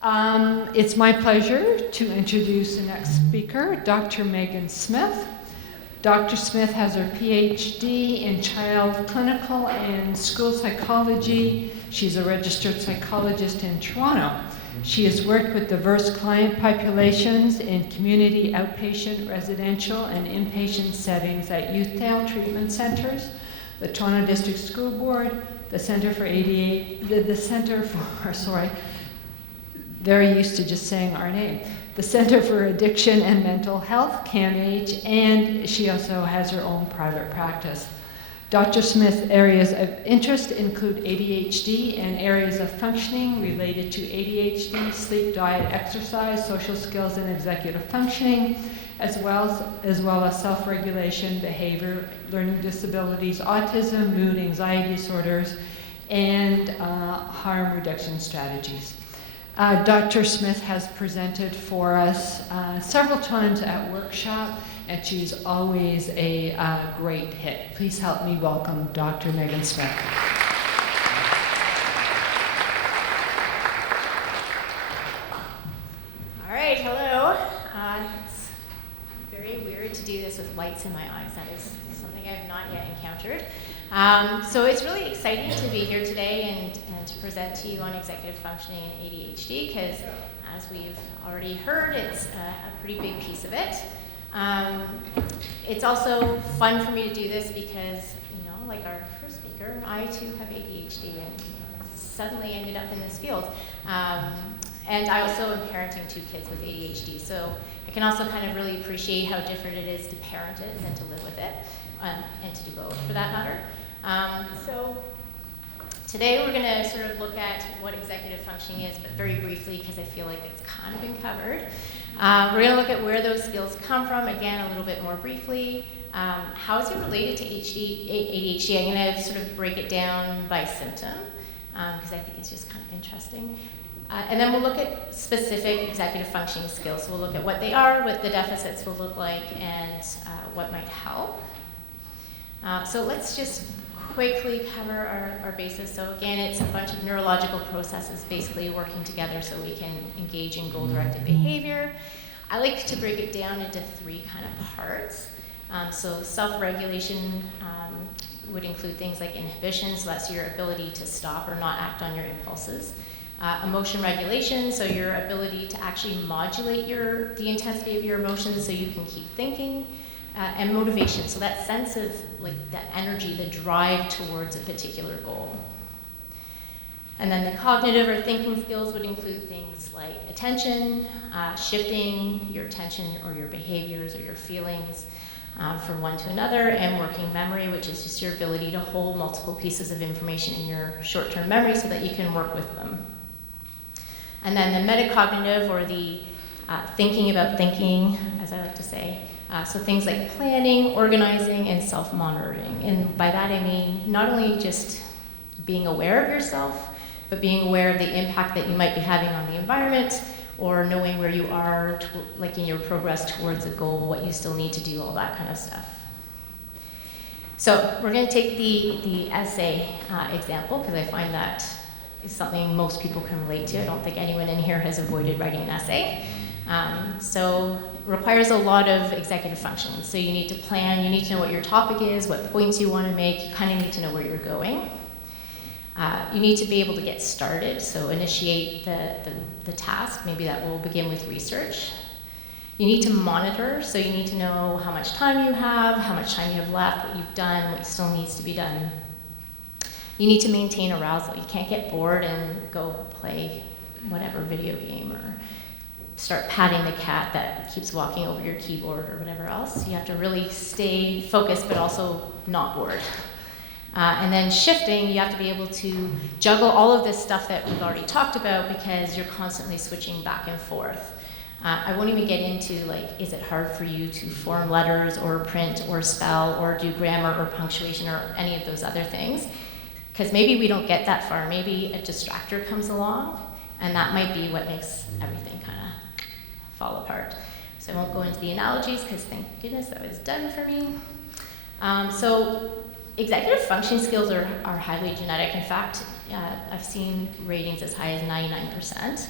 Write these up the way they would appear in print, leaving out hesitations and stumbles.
It's my pleasure to introduce the next speaker, Dr. Megan Smith. Dr. Smith has her PhD in child clinical and school psychology. She's a registered psychologist in Toronto. She has worked with diverse client populations in community, outpatient, residential, and inpatient settings at Youthdale Treatment Centers, the Toronto District School Board, the Center for very used to just saying our name, the Center for Addiction and Mental Health, CADDAC, and she also has her own private practice. Dr. Smith's areas of interest include ADHD and areas of functioning related to ADHD, sleep, diet, exercise, social skills, and executive functioning, as well as self-regulation, behavior, learning disabilities, autism, mood, anxiety disorders, and harm reduction strategies. Dr. Smith has presented for us several times at workshop, and she's always a great hit. Please help me welcome Dr. Megan Smith. All right, hello. It's very weird to do this with lights in my eyes. That is something I've not yet encountered. So it's really exciting to be here today and to present to you on executive functioning and ADHD, because as we've already heard, it's a pretty big piece of it. It's also fun for me to do this because, like our first speaker, I too have ADHD and suddenly ended up in this field. And I also am parenting 2 kids with ADHD, so I can also kind of really appreciate how different it is to parent it than to live with it, and to do both for that matter. So today we're going to sort of look at what executive functioning is, but very briefly because I feel like it's kind of been covered. We're going to look at where those skills come from, again, a little bit more briefly. How is it related to ADHD? I'm going to sort of break it down by symptom, because I think it's just kind of interesting. And then we'll look at specific executive functioning skills. So we'll look at what they are, what the deficits will look like, and what might help. So let's just quickly cover our bases. So again, it's a bunch of neurological processes basically working together so we can engage in goal-directed behavior. I like to break it down into 3 kind of parts. So self-regulation would include things like inhibition, so that's your ability to stop or not act on your impulses. Emotion regulation, so your ability to actually modulate the intensity of your emotions so you can keep thinking. And motivation, so that sense of that energy, the drive towards a particular goal. And then the cognitive or thinking skills would include things like attention, shifting your attention or your behaviors or your feelings from one to another, and working memory, which is just your ability to hold multiple pieces of information in your short-term memory so that you can work with them. And then the metacognitive, or the thinking about thinking, as I like to say. So things like planning, organizing, and self-monitoring. And by that I mean not only just being aware of yourself, but being aware of the impact that you might be having on the environment, or knowing where you are in your progress towards a goal, what you still need to do, all that kind of stuff. So we're going to take the essay example, because I find that is something most people can relate to. I don't think anyone in here has avoided writing an essay. So requires a lot of executive functions. So you need to plan, you need to know what your topic is, what points you want to make, you kind of need to know where you're going. You need to be able to get started, so initiate the task. Maybe that will begin with research. You need to monitor, so you need to know how much time you have, how much time you have left, what you've done, what still needs to be done. You need to maintain arousal. You can't get bored and go play whatever video game or start patting the cat that keeps walking over your keyboard or whatever else. You have to really stay focused, but also not bored. And then shifting, you have to be able to juggle all of this stuff that we've already talked about, because you're constantly switching back and forth. I won't even get into is it hard for you to form letters or print or spell or do grammar or punctuation or any of those other things, because maybe we don't get that far. Maybe a distractor comes along, and that might be what makes everything kind of fall apart. So I won't go into the analogies, because thank goodness that was done for me. So executive functioning skills are highly genetic. In fact, I've seen ratings as high as 99%.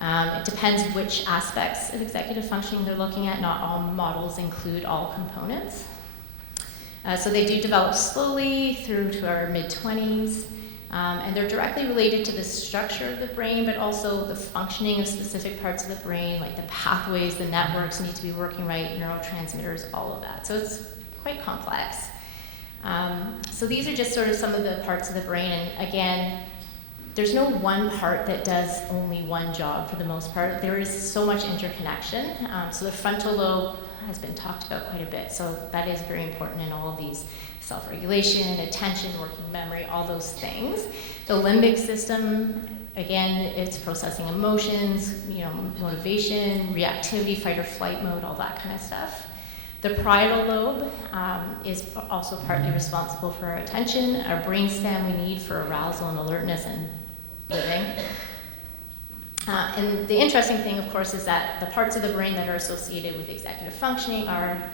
It depends which aspects of executive functioning they're looking at. Not all models include all components. So they do develop slowly through to our mid-20s, and they're directly related to the structure of the brain, but also the functioning of specific parts of the brain, like the pathways, the networks need to be working right, neurotransmitters, all of that. So it's quite complex. So these are just sort of some of the parts of the brain, and again, there's no one part that does only one job for the most part. There is so much interconnection. So the frontal lobe has been talked about quite a bit, so that is very important in all of these: self-regulation, attention, working memory, all those things. The limbic system, again, it's processing emotions, motivation, reactivity, fight or flight mode, all that kind of stuff. The parietal lobe is also partly responsible for our attention, our brainstem we need for arousal and alertness and living. And the interesting thing, of course, is that the parts of the brain that are associated with executive functioning are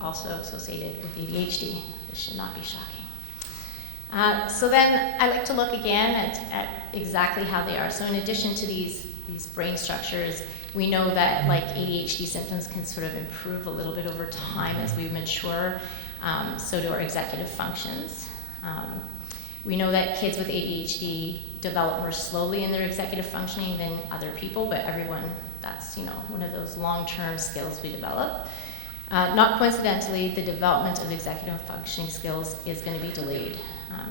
also associated with ADHD. This should not be shocking. So then I like to look again at exactly how they are. So in addition to these brain structures, we know that like ADHD symptoms can sort of improve a little bit over time as we mature. So do our executive functions. We know that kids with ADHD develop more slowly in their executive functioning than other people, but everyone, that's one of those long-term skills we develop. Not coincidentally, the development of executive functioning skills is going to be delayed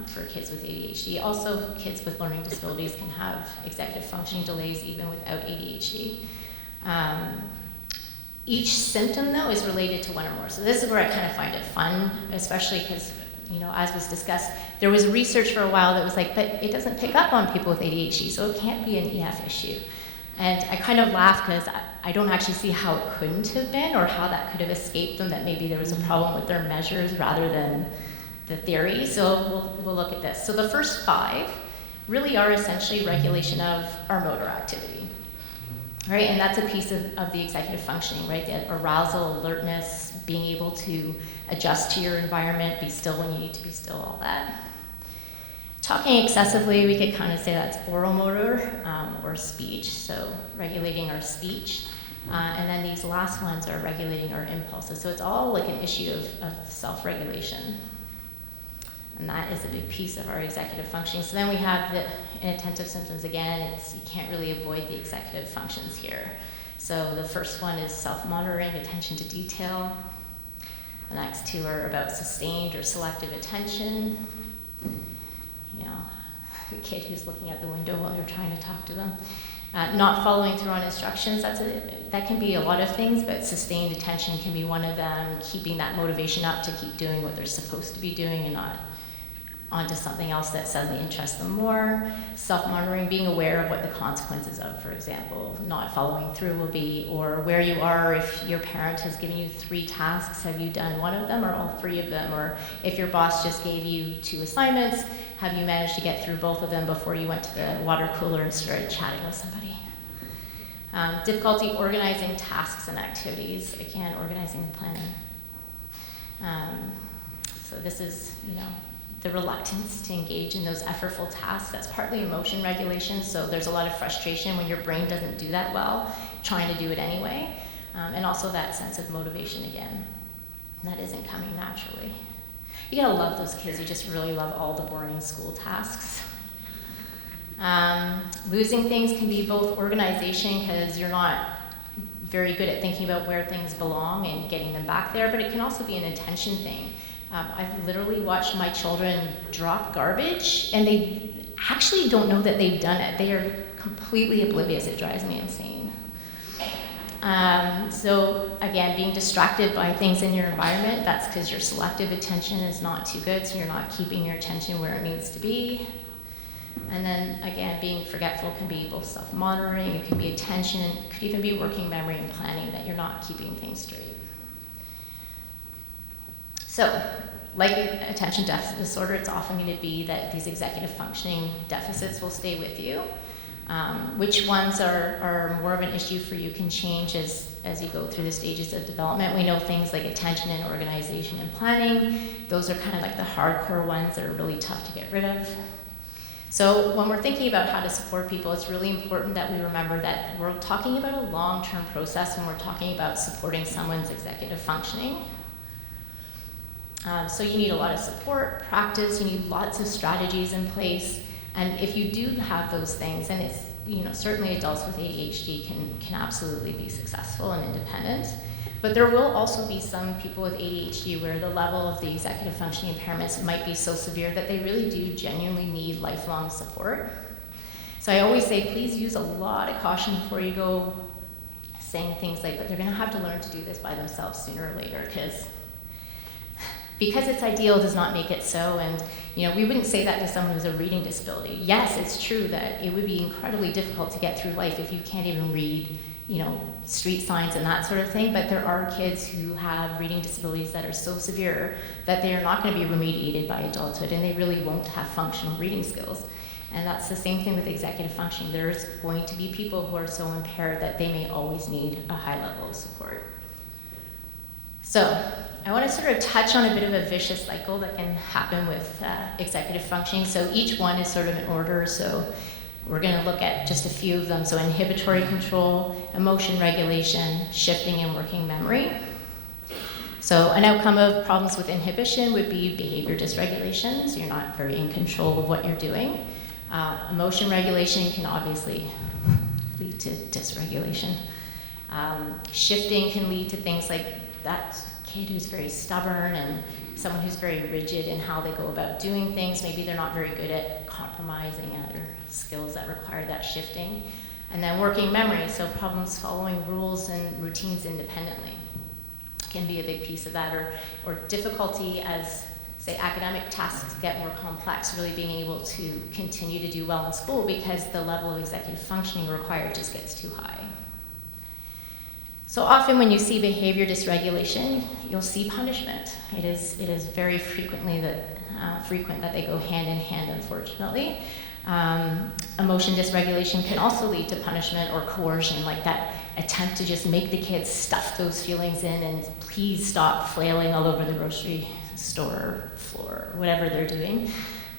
for kids with ADHD. Also, kids with learning disabilities can have executive functioning delays even without ADHD. Each symptom, though, is related to one or more. So this is where I kind of find it fun, especially because, as was discussed, there was research for a while that was like, but it doesn't pick up on people with ADHD, so it can't be an EF issue. And I kind of laugh because I don't actually see how it couldn't have been or how that could have escaped them, that maybe there was a problem with their measures rather than the theory. So we'll look at this. So the first 5 really are essentially regulation of our motor activity, right? And that's a piece of the executive functioning, right? The arousal, alertness, being able to adjust to your environment, be still when you need to be still, all that. Talking excessively, we could kind of say that's oral motor or speech, so regulating our speech. And then these last ones are regulating our impulses. So it's all like an issue of self-regulation. And that is a big piece of our executive functioning. So then we have the inattentive symptoms again. You can't really avoid the executive functions here. So the first one is self-monitoring, attention to detail. The next 2 are about sustained or selective attention. The kid who's looking at the window while you're trying to talk to them. Not following through on instructions, that can be a lot of things, but sustained attention can be one of them. Keeping that motivation up to keep doing what they're supposed to be doing and not onto something else that suddenly interests them more. Self-monitoring, being aware of what the consequences of, for example, not following through will be, or where you are. If your parent has given you 3 tasks, have you done one of them or all 3 of them? Or if your boss just gave you 2 assignments, have you managed to get through both of them before you went to the water cooler and started chatting with somebody? Difficulty organizing tasks and activities, again, organizing and planning. So this is, the reluctance to engage in those effortful tasks. That's partly emotion regulation, so there's a lot of frustration when your brain doesn't do that well, trying to do it anyway. And also that sense of motivation again. That isn't coming naturally. You gotta love those kids who just really love all the boring school tasks. Losing things can be both organization, because you're not very good at thinking about where things belong and getting them back there, but it can also be an attention thing. I've literally watched my children drop garbage, and they actually don't know that they've done it. They are completely oblivious. It drives me insane. So again, being distracted by things in your environment, that's because your selective attention is not too good, so you're not keeping your attention where it needs to be. And then again, being forgetful can be both self-monitoring, it can be attention, it could even be working memory and planning, that you're not keeping things straight. So, like attention deficit disorder, it's often going to be that these executive functioning deficits will stay with you. Which ones are more of an issue for you can change as you go through the stages of development. We know things like attention and organization and planning. Those are kind of like the hardcore ones that are really tough to get rid of. So when we're thinking about how to support people, it's really important that we remember that we're talking about a long-term process when we're talking about supporting someone's executive functioning. So you need a lot of support, practice, you need lots of strategies in place, and if you do have those things, and it's, certainly adults with ADHD can absolutely be successful and independent, but there will also be some people with ADHD where the level of the executive functioning impairments might be so severe that they really do genuinely need lifelong support. So I always say, please use a lot of caution before you go saying things like, but they're gonna have to learn to do this by themselves sooner or later, because it's ideal does not make it so, and we wouldn't say that to someone who's a reading disability. Yes, it's true that it would be incredibly difficult to get through life if you can't even read, street signs and that sort of thing, but there are kids who have reading disabilities that are so severe that they are not going to be remediated by adulthood, and they really won't have functional reading skills. And that's the same thing with executive functioning. There's going to be people who are so impaired that they may always need a high level of support. So I want to sort of touch on a bit of a vicious cycle that can happen with executive functioning. So each one is sort of in order. So we're going to look at just a few of them. So inhibitory control, emotion regulation, shifting and working memory. So an outcome of problems with inhibition would be behavior dysregulation. So you're not very in control of what you're doing. Emotion regulation can obviously lead to dysregulation. Shifting can lead to things like that kid who's very stubborn and someone who's very rigid in how they go about doing things. Maybe they're not very good at compromising other skills that require that shifting. And then working memory, so problems following rules and routines independently can be a big piece of that, or difficulty as, say, academic tasks get more complex, really being able to continue to do well in school because the level of executive functioning required just gets too high. So often when you see behavior dysregulation, you'll see punishment. It is very frequently frequent that they go hand in hand, unfortunately. Emotion dysregulation can also lead to punishment or coercion, like that attempt to just make the kids stuff those feelings in and please stop flailing all over the grocery store floor, whatever they're doing.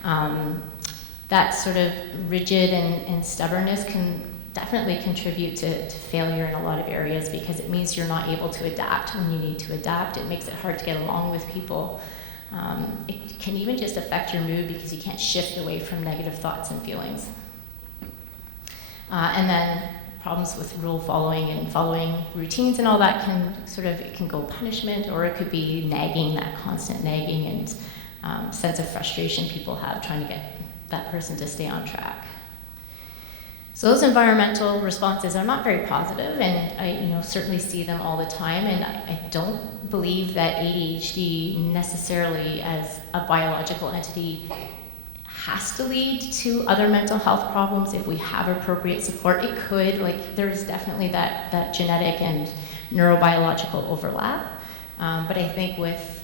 That sort of rigid and stubbornness can definitely contribute to failure in a lot of areas because it means you're not able to adapt when you need to adapt. It makes it hard to get along with people. It can even just affect your mood because you can't shift away from negative thoughts and feelings. And then problems with rule following and following routines and all that it can go punishment, or it could be nagging, that constant nagging and sense of frustration people have trying to get that person to stay on track. So those environmental responses are not very positive, and I certainly see them all the time, and I don't believe that ADHD necessarily as a biological entity has to lead to other mental health problems if we have appropriate support. It could, there's definitely that genetic and neurobiological overlap, but I think with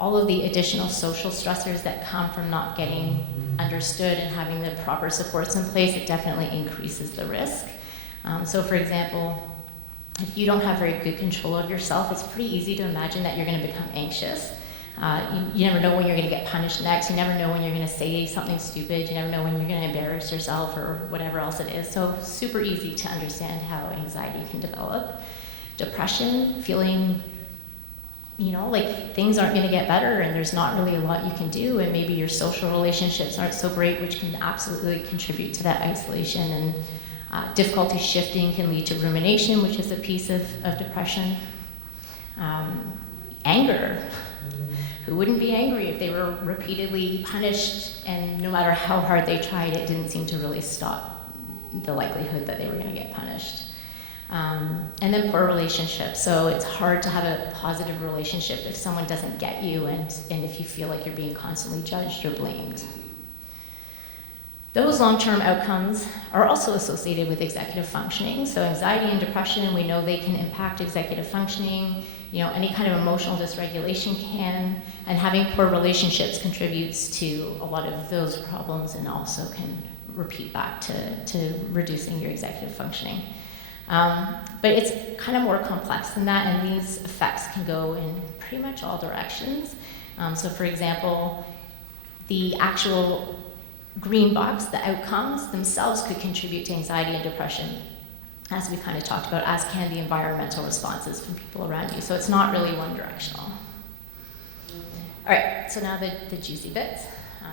all of the additional social stressors that come from not getting understood and having the proper supports in place, it definitely increases the risk. So for example, if you don't have very good control of yourself, it's pretty easy to imagine that you're going to become anxious. You never know when you're going to get punished next. You never know when you're going to say something stupid. You never know when you're going to embarrass yourself or whatever else it is. So super easy to understand how anxiety can develop. Depression, feeling like things aren't going to get better and there's not really a lot you can do, and maybe your social relationships aren't so great, which can absolutely contribute to that isolation. And difficulty shifting can lead to rumination, which is a piece of depression. Anger. Who wouldn't be angry if they were repeatedly punished and no matter how hard they tried, it didn't seem to really stop the likelihood that they were going to get punished. And then poor relationships. So it's hard to have a positive relationship if someone doesn't get you and if you feel like you're being constantly judged or blamed. Those long-term outcomes are also associated with executive functioning. So anxiety and depression, we know they can impact executive functioning. Any kind of emotional dysregulation can, and having poor relationships contributes to a lot of those problems and also can repeat back to reducing your executive functioning. But it's kind of more complex than that, and these effects can go in pretty much all directions. So for example, the actual green box, the outcomes themselves could contribute to anxiety and depression, as we kind of talked about, as can the environmental responses from people around you. So it's not really one directional. All right, so now the juicy bits.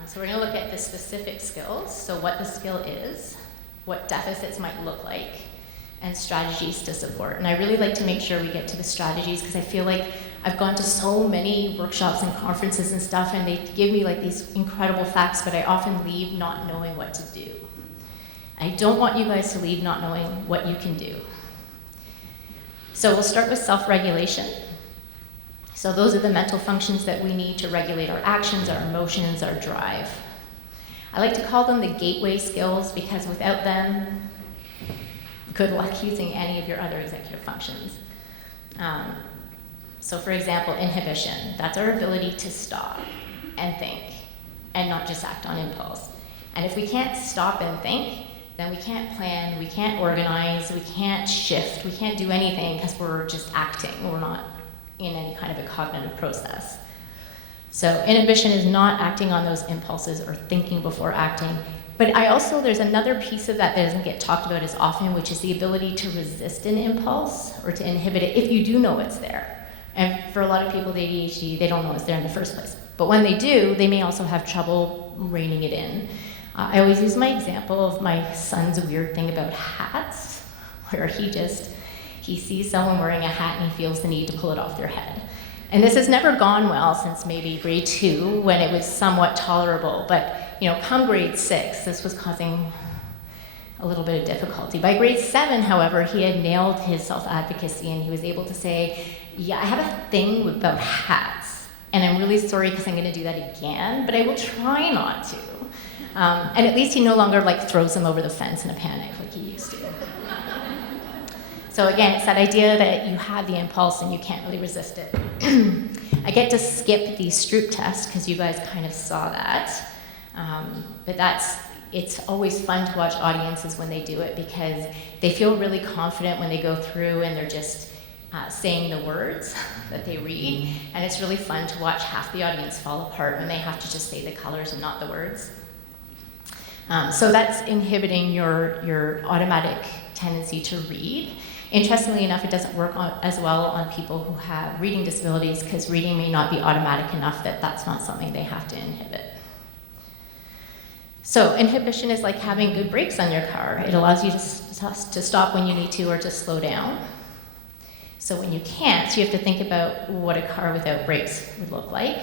So we're going to look at the specific skills, so what the skill is, what deficits might look like, and strategies to support. And I really like to make sure we get to the strategies, because I feel like I've gone to so many workshops and conferences and stuff, and they give me like these incredible facts, but I often leave not knowing what to do. I don't want you guys to leave not knowing what you can do. So we'll start with self-regulation. So those are the mental functions that we need to regulate our actions, our emotions, our drive. I like to call them the gateway skills, because without them, good luck using any of your other executive functions. So for example, inhibition. That's our ability to stop and think and not just act on impulse. And if we can't stop and think, then we can't plan, we can't organize, we can't shift, we can't do anything, because we're just acting. We're not in any kind of a cognitive process. So inhibition is not acting on those impulses or thinking before acting. But there's another piece of that doesn't get talked about as often, which is the ability to resist an impulse or to inhibit it if you do know it's there. And for a lot of people with ADHD, they don't know it's there in the first place. But when they do, they may also have trouble reining it in. I always use my example of my son's weird thing about hats, where he sees someone wearing a hat and he feels the need to pull it off their head. And this has never gone well since maybe grade 2, when it was somewhat tolerable. But come grade 6, this was causing a little bit of difficulty. By grade 7, however, he had nailed his self-advocacy, and he was able to say, yeah, I have a thing about hats, and I'm really sorry because I'm going to do that again, but I will try not to. And at least he no longer throws them over the fence in a panic like he used to. So again, it's that idea that you have the impulse and you can't really resist it. I get to skip the Stroop test because you guys kind of saw that. But it's always fun to watch audiences when they do it, because they feel really confident when they go through and they're just saying the words that they read. And it's really fun to watch half the audience fall apart when they have to just say the colors and not the words. So that's inhibiting your automatic tendency to read. Interestingly enough, it doesn't work as well on people who have reading disabilities, because reading may not be automatic enough that that's not something they have to inhibit. So inhibition is like having good brakes on your car. It allows you to stop when you need to, or to slow down. So when you can't, you have to think about what a car without brakes would look like.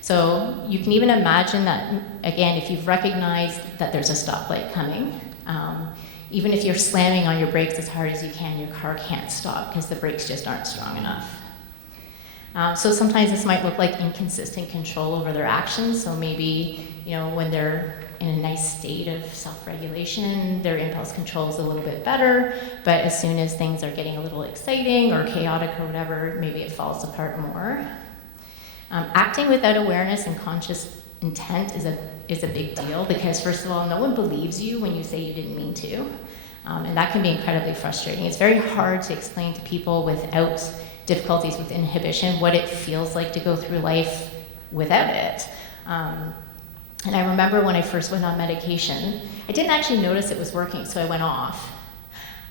So you can even imagine that, again, if you've recognized that there's a stoplight coming, even if you're slamming on your brakes as hard as you can, your car can't stop because the brakes just aren't strong enough. So sometimes this might look like inconsistent control over their actions. So maybe, when they're in a nice state of self-regulation, their impulse control is a little bit better, but as soon as things are getting a little exciting or chaotic or whatever, maybe it falls apart more. Acting without awareness and conscious intent is a big deal, because first of all, no one believes you when you say you didn't mean to, and that can be incredibly frustrating. It's very hard to explain to people without difficulties with inhibition what it feels like to go through life without it. And I remember when I first went on medication, I didn't actually notice it was working, so I went off.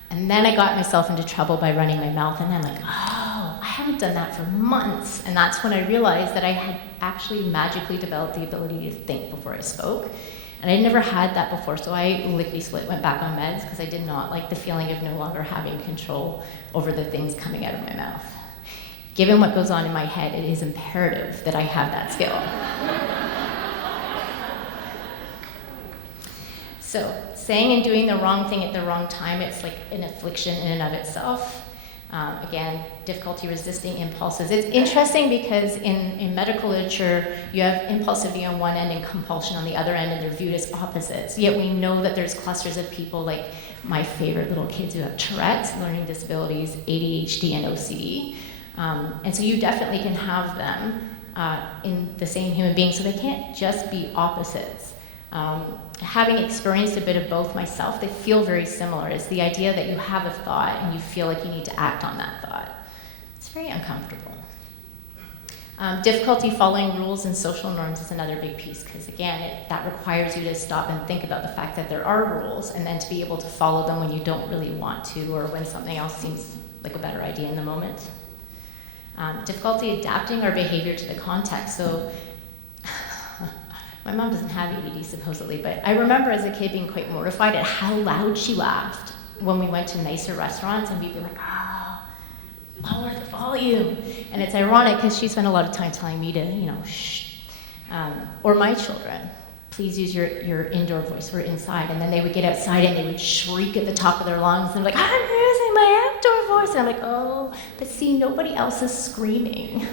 And then I got myself into trouble by running my mouth, and I'm like, oh, I haven't done that for months. And that's when I realized that I had actually magically developed the ability to think before I spoke. And I'd never had that before, so I lickety-split went back on meds, because I did not like the feeling of no longer having control over the things coming out of my mouth. Given what goes on in my head, it is imperative that I have that skill. So saying and doing the wrong thing at the wrong time, it's like an affliction in and of itself. Again, difficulty resisting impulses. It's interesting because in medical literature, you have impulsivity on one end and compulsion on the other end, and they're viewed as opposites. Yet we know that there's clusters of people, like my favorite little kids who have Tourette's, learning disabilities, ADHD, and OCD. And so you definitely can have them in the same human being, so they can't just be opposites. Having experienced a bit of both myself, they feel very similar. It's the idea that you have a thought and you feel like you need to act on that thought. It's very uncomfortable. Difficulty following rules and social norms is another big piece, because again, that requires you to stop and think about the fact that there are rules, and then to be able to follow them when you don't really want to, or when something else seems like a better idea in the moment. Difficulty adapting our behavior to the context. So my mom doesn't have ADD supposedly, but I remember as a kid being quite mortified at how loud she laughed when we went to nicer restaurants, and we'd be like, oh, lower the volume. And it's ironic because she spent a lot of time telling me to, shh. Or my children, please use your indoor voice, we're inside. And then they would get outside and they would shriek at the top of their lungs and like, I'm using my outdoor voice. And I'm like, oh, but see, nobody else is screaming.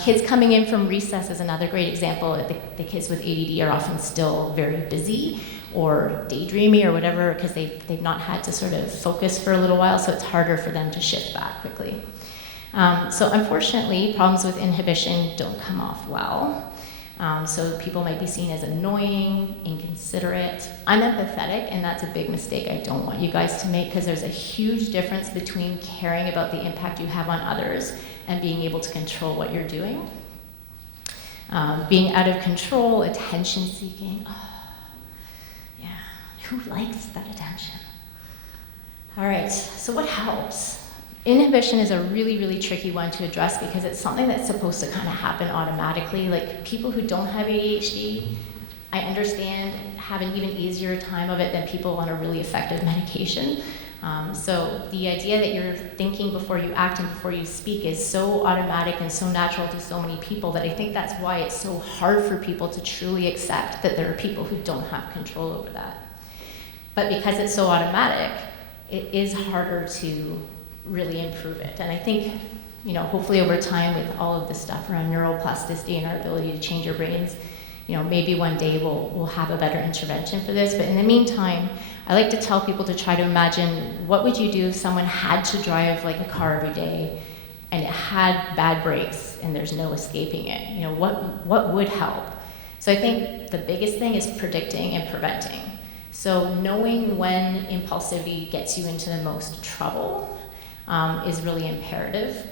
Kids coming in from recess is another great example. The kids with ADD are often still very busy or daydreamy or whatever, because they've not had to sort of focus for a little while, so it's harder for them to shift back quickly. So unfortunately, problems with inhibition don't come off well. So people might be seen as annoying, inconsiderate, unempathetic, and that's a big mistake I don't want you guys to make, because there's a huge difference between caring about the impact you have on others and being able to control what you're doing. Being out of control, attention seeking. Oh, yeah, who likes that attention? All right, so what helps? Inhibition is a really, really tricky one to address because it's something that's supposed to kind of happen automatically. Like people who don't have ADHD, I understand, have an even easier time of it than people on a really effective medication. So the idea that you're thinking before you act and before you speak is so automatic and so natural to so many people that I think that's why it's so hard for people to truly accept that there are people who don't have control over that. But because it's so automatic, it is harder to really improve it. And I think, hopefully over time with all of this stuff around neuroplasticity and our ability to change our brains, maybe one day we'll have a better intervention for this. But in the meantime, I like to tell people to try to imagine, what would you do if someone had to drive like a car every day and it had bad brakes and there's no escaping it? What would help? So I think the biggest thing is predicting and preventing. So knowing when impulsivity gets you into the most trouble is really imperative.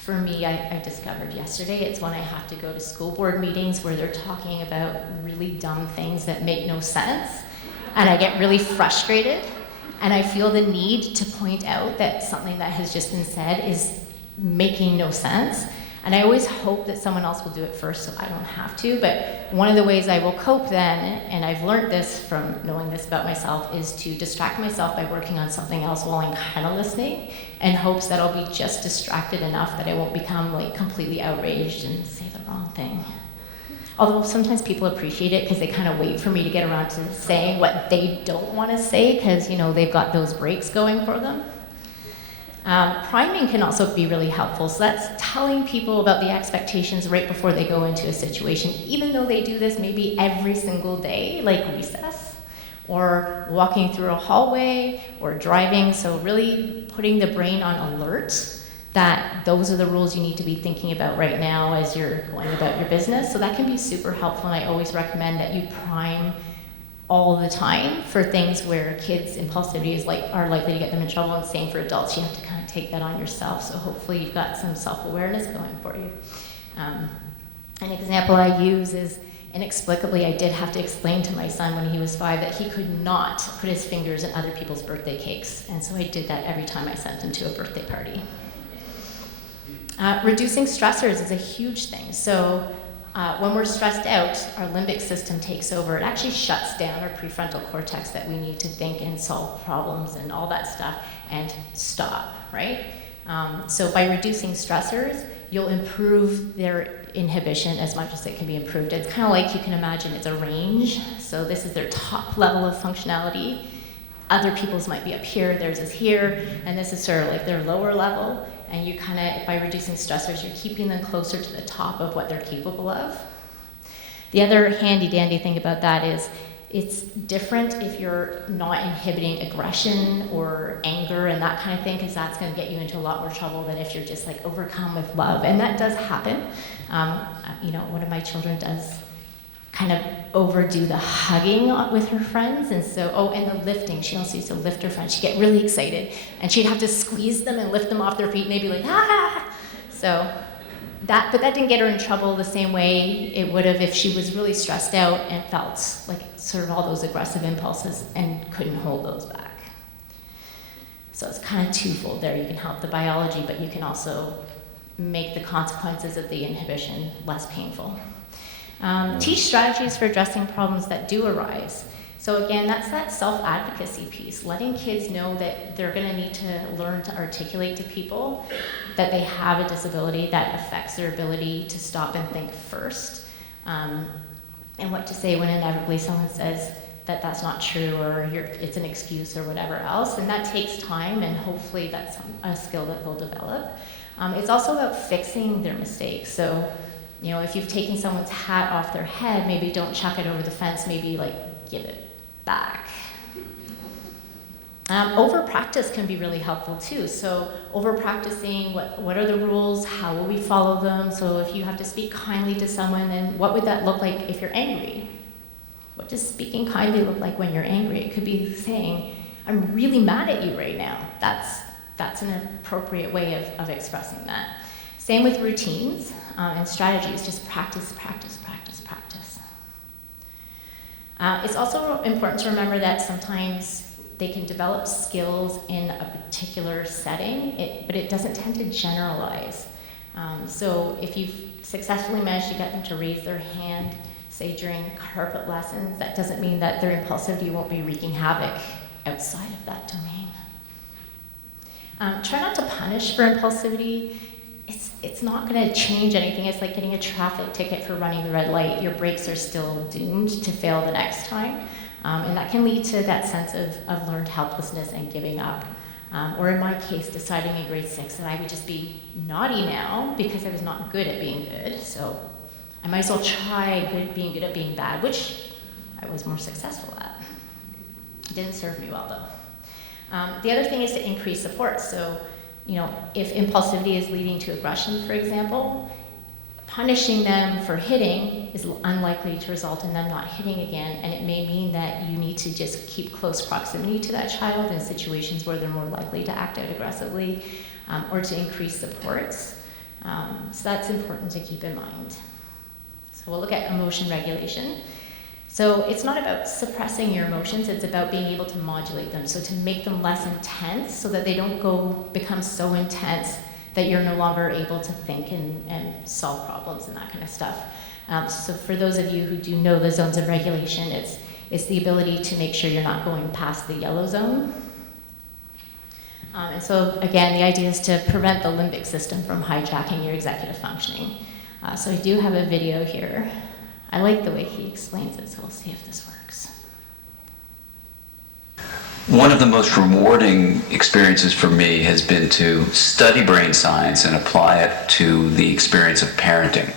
For me, I discovered yesterday, it's when I have to go to school board meetings where they're talking about really dumb things that make no sense, and I get really frustrated, and I feel the need to point out that something that has just been said is making no sense. And I always hope that someone else will do it first so I don't have to, but one of the ways I will cope then, and I've learned this from knowing this about myself, is to distract myself by working on something else while I'm kind of listening, in hopes that I'll be just distracted enough that I won't become like completely outraged and say the wrong thing. Although sometimes people appreciate it because they kind of wait for me to get around to saying what they don't want to say because, they've got those breaks going for them. Priming can also be really helpful. So that's telling people about the expectations right before they go into a situation, even though they do this maybe every single day, like recess, or walking through a hallway, or driving. So really putting the brain on alert that those are the rules you need to be thinking about right now as you're going about your business. So that can be super helpful, and I always recommend that you prime all the time for things where kids' impulsivity are likely to get them in trouble, and same for adults. You have to kind of take that on yourself, so hopefully you've got some self-awareness going for you. An example I use is, inexplicably, I did have to explain to my son when he was 5 that he could not put his fingers in other people's birthday cakes, and so I did that every time I sent him to a birthday party. Reducing stressors is a huge thing. So when we're stressed out, our limbic system takes over. It actually shuts down our prefrontal cortex that we need to think and solve problems and all that stuff and stop, right? So by reducing stressors, you'll improve their inhibition as much as it can be improved. It's kind of like, you can imagine, it's a range. So this is their top level of functionality. Other people's might be up here, theirs is here, and this is sort of like their lower level. And you kind of, by reducing stressors, you're keeping them closer to the top of what they're capable of. The other handy dandy thing about that is, it's different if you're not inhibiting aggression or anger and that kind of thing, because that's going to get you into a lot more trouble than if you're just like overcome with love. And that does happen. One of my children does kind of overdo the hugging with her friends, and so, and the lifting. She also used to lift her friends. She'd get really excited, and she'd have to squeeze them and lift them off their feet, and they'd be like, ah! But that didn't get her in trouble the same way it would have if she was really stressed out and felt like sort of all those aggressive impulses and couldn't hold those back. So it's kind of twofold there. You can help the biology, but you can also make the consequences of the inhibition less painful. Teach strategies for addressing problems that do arise. So again, that's that self-advocacy piece, letting kids know that they're going to need to learn to articulate to people that they have a disability that affects their ability to stop and think first, and what to say when inevitably someone says that that's not true or it's an excuse or whatever else. And that takes time, and hopefully that's a skill that they'll develop. It's also about fixing their mistakes. So, you know, if you've taken someone's hat off their head, maybe don't chuck it over the fence, maybe like give it back. Over practice can be really helpful too. So over practicing, what are the rules? How will we follow them? So if you have to speak kindly to someone, then what would that look like if you're angry? What does speaking kindly look like when you're angry? It could be saying, I'm really mad at you right now. That's an appropriate way of expressing that. Same with routines and strategies, just practice, practice, practice, practice. It's also important to remember that sometimes they can develop skills in a particular setting, but it doesn't tend to generalize. So if you've successfully managed to get them to raise their hand, say during carpet lessons, that doesn't mean that their impulsivity won't be wreaking havoc outside of that domain. Try not to punish for impulsivity. It's not going to change anything. It's like getting a traffic ticket for running the red light. Your brakes are still doomed to fail the next time. And that can lead to that sense of learned helplessness and giving up. Or in my case, deciding in grade 6 that I would just be naughty now because I was not good at being good. So I might as well try being good at being bad, which I was more successful at. It didn't serve me well, though. The other thing is to increase support. So, you know, if impulsivity is leading to aggression, for example, punishing them for hitting is unlikely to result in them not hitting again, and it may mean that you need to just keep close proximity to that child in situations where they're more likely to act out aggressively, or to increase supports. So that's important to keep in mind. So we'll look at emotion regulation. So it's not about suppressing your emotions, it's about being able to modulate them, so to make them less intense so that they don't become so intense that you're no longer able to think and solve problems and that kind of stuff. So for those of you who do know the zones of regulation, it's the ability to make sure you're not going past the yellow zone. And so again, the idea is to prevent the limbic system from hijacking your executive functioning. So I do have a video here. I like the way he explains it, so we'll see if this works. One of the most rewarding experiences for me has been to study brain science and apply it to the experience of parenting.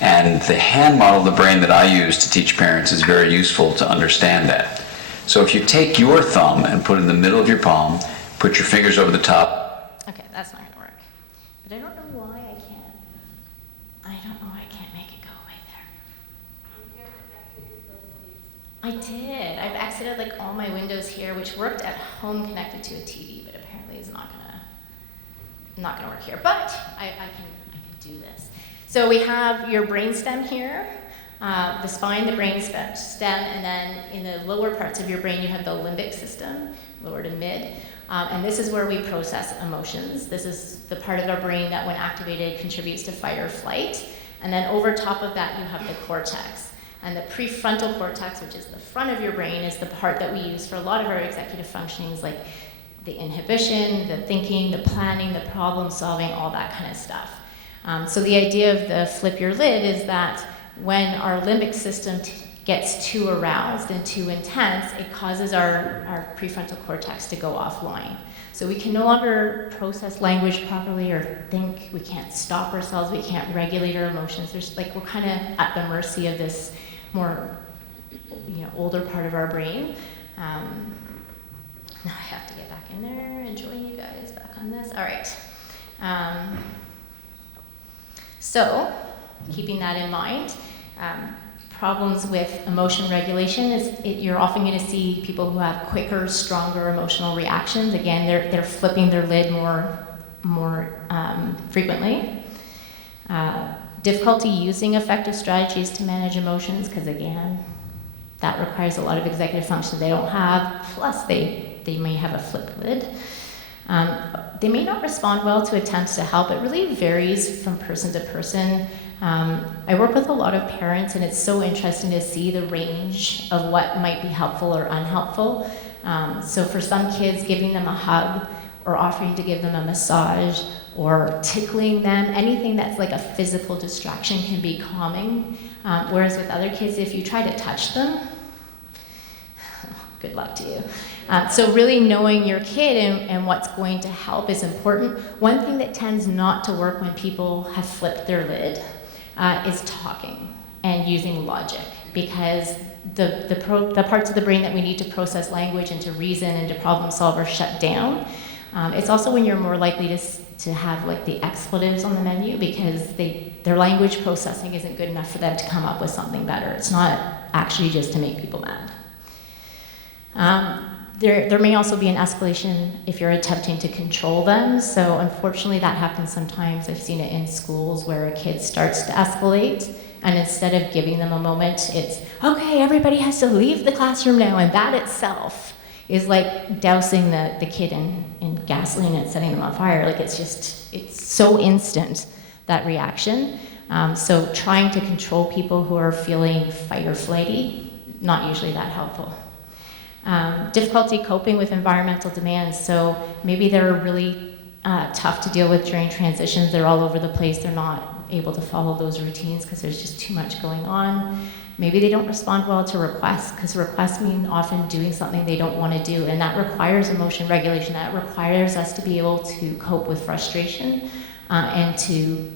And the hand model of the brain that I use to teach parents is very useful to understand that. So if you take your thumb and put it in the middle of your palm, put your fingers over the top. Okay, that's not gonna work. But I don't know why I can't. I don't know why I can't make it go away there. I did. I've exited like all my windows here, which worked at home connected to a TV, but apparently is not gonna work here. But I can do this. So we have your brainstem here, the spine, the brain stem, and then in the lower parts of your brain you have the limbic system, lower to mid. And this is where we process emotions. This is the part of our brain that when activated contributes to fight or flight. And then over top of that you have the cortex. And the prefrontal cortex, which is the front of your brain, is the part that we use for a lot of our executive functionings, like the inhibition, the thinking, the planning, the problem solving, all that kind of stuff. So the idea of the flip your lid is that when our limbic system gets too aroused and too intense, it causes our prefrontal cortex to go offline. So we can no longer process language properly or think, we can't stop ourselves, we can't regulate our emotions. We're kind of at the mercy of this more, older part of our brain. Now I have to get back in there and join you guys back on this. All right. So, keeping that in mind, problems with emotion regulation is you're often going to see people who have quicker, stronger emotional reactions. Again, they're flipping their lid more frequently. Difficulty using effective strategies to manage emotions, because again, that requires a lot of executive function they don't have, plus they may have a flip lid. They may not respond well to attempts to help. It really varies from person to person. I work with a lot of parents, and it's so interesting to see the range of what might be helpful or unhelpful. So for some kids, giving them a hug or offering to give them a massage or tickling them, anything that's like a physical distraction can be calming. Whereas with other kids, if you try to touch them, good luck to you. So really knowing your kid and what's going to help is important. One thing that tends not to work when people have flipped their lid is talking and using logic, because the parts of the brain that we need to process language and to reason and to problem solve are shut down. It's also when you're more likely to have like the expletives on the menu, because their language processing isn't good enough for them to come up with something better. It's not actually just to make people mad. There may also be an escalation if you're attempting to control them. So unfortunately that happens sometimes. I've seen it in schools where a kid starts to escalate, and instead of giving them a moment, it's, okay, everybody has to leave the classroom now, and that itself is like dousing the kid in gasoline and setting them on fire. Like it's so instant, that reaction. So trying to control people who are feeling fight or flighty, not usually that helpful. Difficulty coping with environmental demands. So maybe they're really tough to deal with during transitions. They're all over the place. They're not able to follow those routines because there's just too much going on. Maybe they don't respond well to requests, because requests mean often doing something they don't want to do, and that requires emotion regulation. That requires us to be able to cope with frustration and to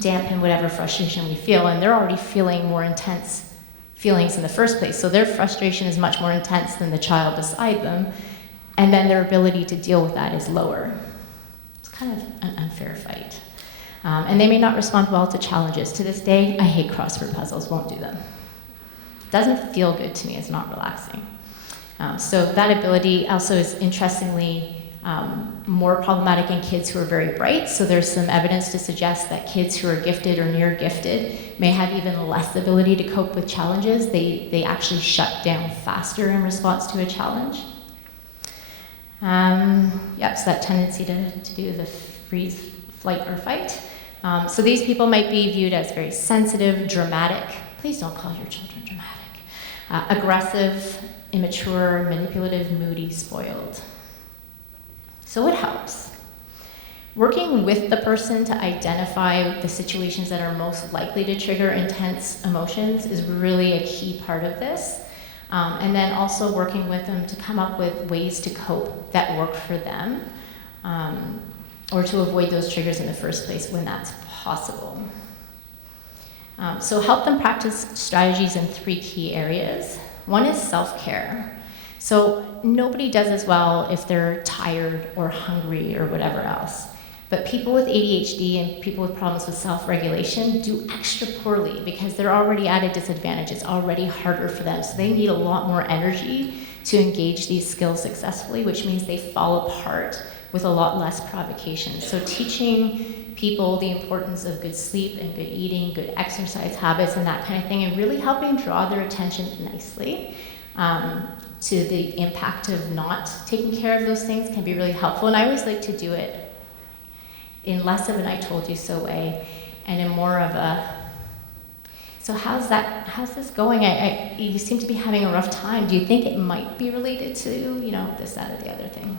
dampen whatever frustration we feel. And they're already feeling more intense feelings in the first place, so their frustration is much more intense than the child beside them, and then their ability to deal with that is lower. It's kind of an unfair fight. And they may not respond well to challenges. To this day, I hate crossword puzzles, won't do them. Doesn't feel good to me, it's not relaxing. So that ability also is interestingly more problematic in kids who are very bright. So there's some evidence to suggest that kids who are gifted or near gifted may have even less ability to cope with challenges. They actually shut down faster in response to a challenge. Yep, so that tendency to do the freeze, flight, or fight. So these people might be viewed as very sensitive, dramatic. Please don't call your children dramatic. Aggressive, immature, manipulative, moody, spoiled. So what helps? Working with the person to identify the situations that are most likely to trigger intense emotions is really a key part of this. And then also working with them to come up with ways to cope that work for them, or to avoid those triggers in the first place when that's possible. So help them practice strategies in 3 key areas. One is self-care. So nobody does as well if they're tired or hungry or whatever else. But people with ADHD and people with problems with self-regulation do extra poorly because they're already at a disadvantage. It's already harder for them. So they need a lot more energy to engage these skills successfully, which means they fall apart with a lot less provocation. So teaching people the importance of good sleep and good eating, good exercise habits and that kind of thing, and really helping draw their attention nicely to the impact of not taking care of those things can be really helpful. And I always like to do it in less of an I told you so way and in more of a, so how's this going? You seem to be having a rough time. Do you think it might be related to, this, that, or the other thing?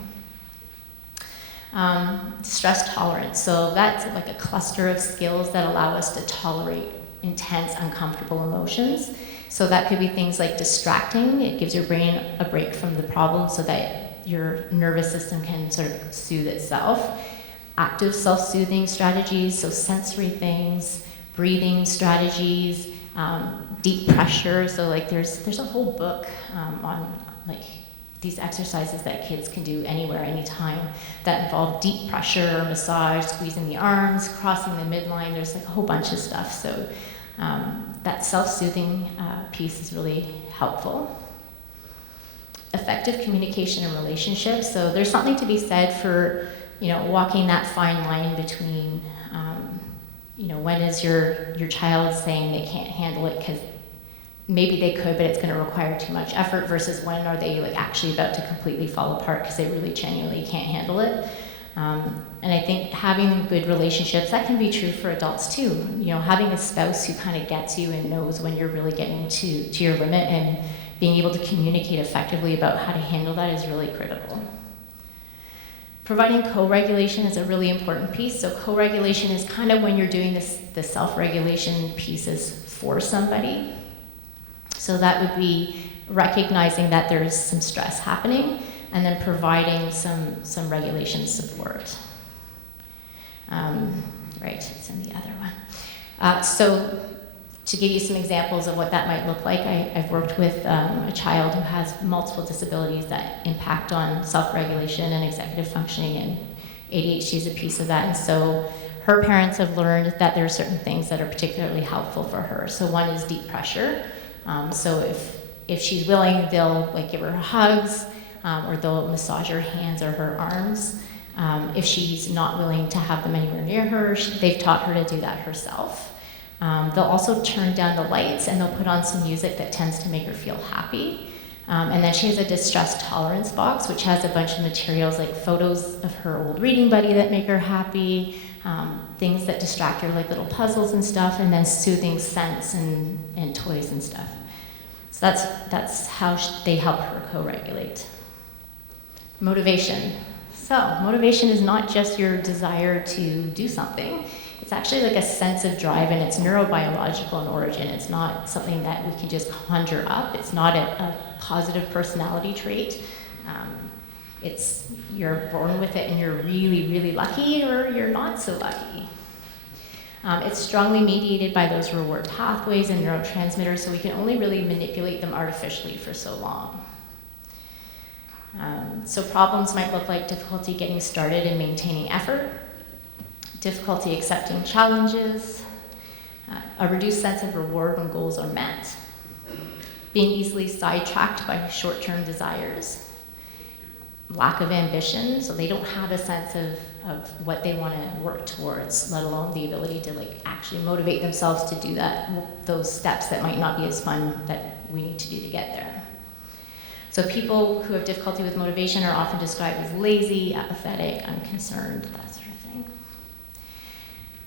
Stress tolerance. So that's like a cluster of skills that allow us to tolerate intense, uncomfortable emotions. So that could be things like distracting. It gives your brain a break from the problem so that your nervous system can sort of soothe itself. Active self-soothing strategies, so sensory things, breathing strategies, deep pressure. So like there's a whole book on like these exercises that kids can do anywhere, anytime, that involve deep pressure, massage, squeezing the arms, crossing the midline. There's like a whole bunch of stuff. So that self-soothing piece is really helpful. Effective communication and relationships. So there's something to be said for walking that fine line between when is your child saying they can't handle it because maybe they could, but it's going to require too much effort, versus when are they like actually about to completely fall apart because they really genuinely can't handle it. And I think having good relationships, that can be true for adults too. Having a spouse who kind of gets you and knows when you're really getting to your limit, and being able to communicate effectively about how to handle that is really critical. Providing co-regulation is a really important piece. So co-regulation is kind of when you're doing the self-regulation pieces for somebody. So that would be recognizing that there's some stress happening, and then providing some regulation support. Right, it's in the other one. So to give you some examples of what that might look like, I've worked with a child who has multiple disabilities that impact on self-regulation and executive functioning, and ADHD is a piece of that. And so her parents have learned that there are certain things that are particularly helpful for her. So one is deep pressure. So if she's willing, they'll like give her hugs, or they'll massage her hands or her arms. If she's not willing to have them anywhere near her, they've taught her to do that herself. They'll also turn down the lights, and they'll put on some music that tends to make her feel happy. And then she has a distress tolerance box, which has a bunch of materials like photos of her old reading buddy that make her happy, things that distract her like little puzzles and stuff, and then soothing scents and toys and stuff. So that's how they help her co-regulate. Motivation. So motivation is not just your desire to do something. It's actually like a sense of drive, and it's neurobiological in origin. It's not something that we can just conjure up. It's not a positive personality trait. It's you're born with it and you're really, really lucky, or you're not so lucky. It's strongly mediated by those reward pathways and neurotransmitters, so we can only really manipulate them artificially for so long. So problems might look like difficulty getting started and maintaining effort, difficulty accepting challenges, a reduced sense of reward when goals are met, being easily sidetracked by short-term desires, lack of ambition, so they don't have a sense of what they want to work towards, let alone the ability to like actually motivate themselves to do those steps that might not be as fun that we need to do to get there. So people who have difficulty with motivation are often described as lazy, apathetic, unconcerned, that sort of thing.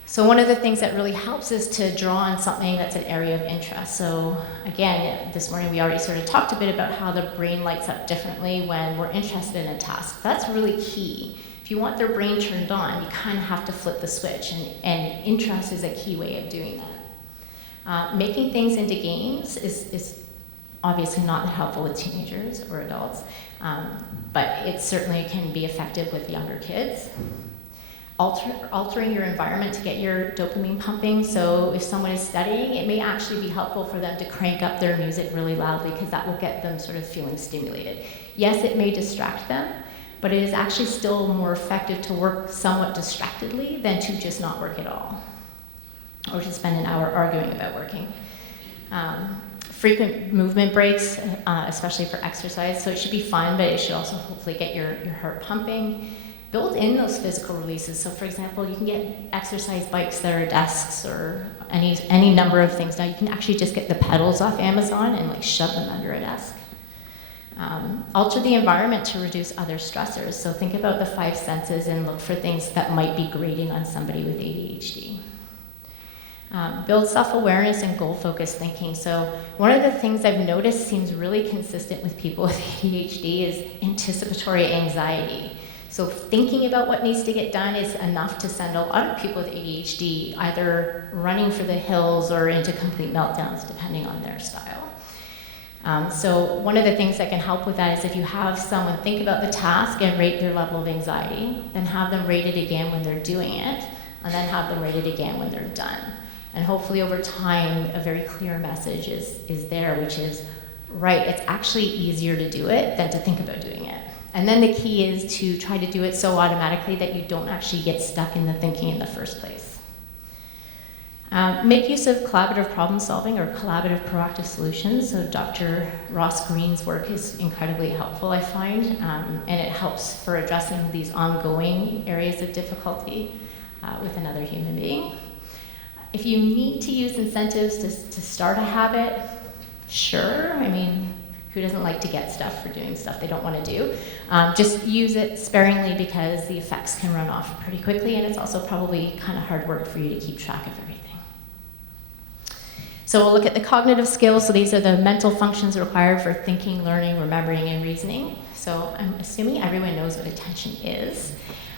So one of the things that really helps is to draw on something that's an area of interest. So again, this morning we already sort of talked a bit about how the brain lights up differently when we're interested in a task. That's really key. If you want their brain turned on, you kind of have to flip the switch, and interest is a key way of doing that. Making things into games is obviously not helpful with teenagers or adults, but it certainly can be effective with younger kids. Altering your environment to get your dopamine pumping. So if someone is studying, it may actually be helpful for them to crank up their music really loudly, because that will get them sort of feeling stimulated. Yes, it may distract them, but it is actually still more effective to work somewhat distractedly than to just not work at all, or to spend an hour arguing about working. Frequent movement breaks, especially for exercise. So it should be fun, but it should also hopefully get your heart pumping. Build in those physical releases. So for example, you can get exercise bikes that are desks, or any number of things. Now you can actually just get the pedals off Amazon and like shove them under a desk. Alter the environment to reduce other stressors. So think about the 5 senses and look for things that might be grating on somebody with ADHD. Build self-awareness and goal-focused thinking. So one of the things I've noticed seems really consistent with people with ADHD is anticipatory anxiety. So thinking about what needs to get done is enough to send a lot of people with ADHD either running for the hills or into complete meltdowns, depending on their style. So one of the things that can help with that is if you have someone think about the task and rate their level of anxiety, then have them rate it again when they're doing it, and then have them rate it again when they're done. And hopefully over time, a very clear message is there, which is, right, it's actually easier to do it than to think about doing it. And then the key is to try to do it so automatically that you don't actually get stuck in the thinking in the first place. Make use of collaborative problem solving or collaborative proactive solutions. So Dr. Ross Green's work is incredibly helpful, I find, and it helps for addressing these ongoing areas of difficulty with another human being. If you need to use incentives to start a habit, sure. I mean, who doesn't like to get stuff for doing stuff they don't want to do? Just use it sparingly because the effects can run off pretty quickly, and it's also probably kind of hard work for you to keep track of everything. So we'll look at the cognitive skills. So these are the mental functions required for thinking, learning, remembering, and reasoning. So I'm assuming everyone knows what attention is.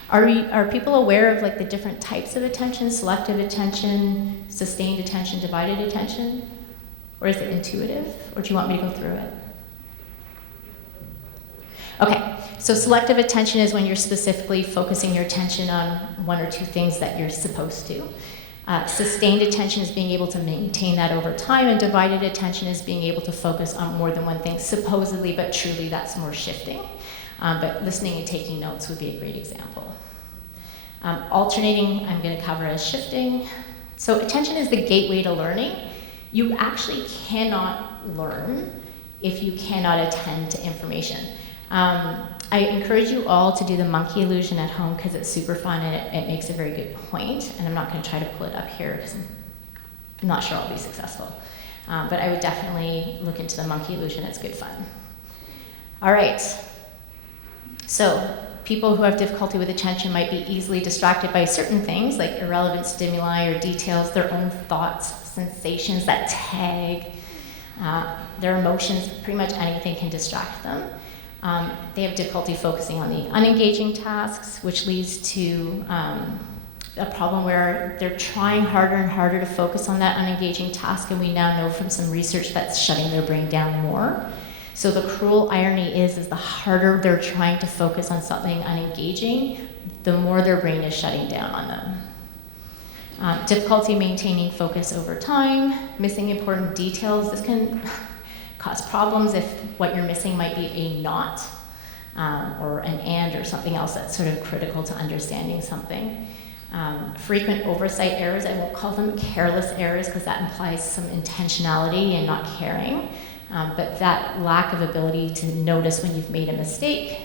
Are people aware of like the different types of attention, selective attention, sustained attention, divided attention? Or is it intuitive? Or do you want me to go through it? Okay, so selective attention is when you're specifically focusing your attention on one or two things that you're supposed to. Sustained attention is being able to maintain that over time, and divided attention is being able to focus on more than one thing, supposedly, but truly that's more shifting. But listening and taking notes would be a great example. Alternating, I'm going to cover as shifting. So attention is the gateway to learning. You actually cannot learn if you cannot attend to information. I encourage you all to do the monkey illusion at home because it's super fun and it makes a very good point. And I'm not going to try to pull it up here because I'm not sure I'll be successful. But I would definitely look into the monkey illusion. It's good fun. All right. So people who have difficulty with attention might be easily distracted by certain things like irrelevant stimuli or details, their own thoughts, sensations that tag, their emotions. Pretty much anything can distract them. They have difficulty focusing on the unengaging tasks, which leads to a problem where they're trying harder and harder to focus on that unengaging task, and we now know from some research that's shutting their brain down more. So the cruel irony is the harder they're trying to focus on something unengaging, the more their brain is shutting down on them. Difficulty maintaining focus over time, missing important details. This can cause problems if what you're missing might be a not or an and or something else that's sort of critical to understanding something. Frequent oversight errors, I won't call them careless errors because that implies some intentionality and not caring, but that lack of ability to notice when you've made a mistake.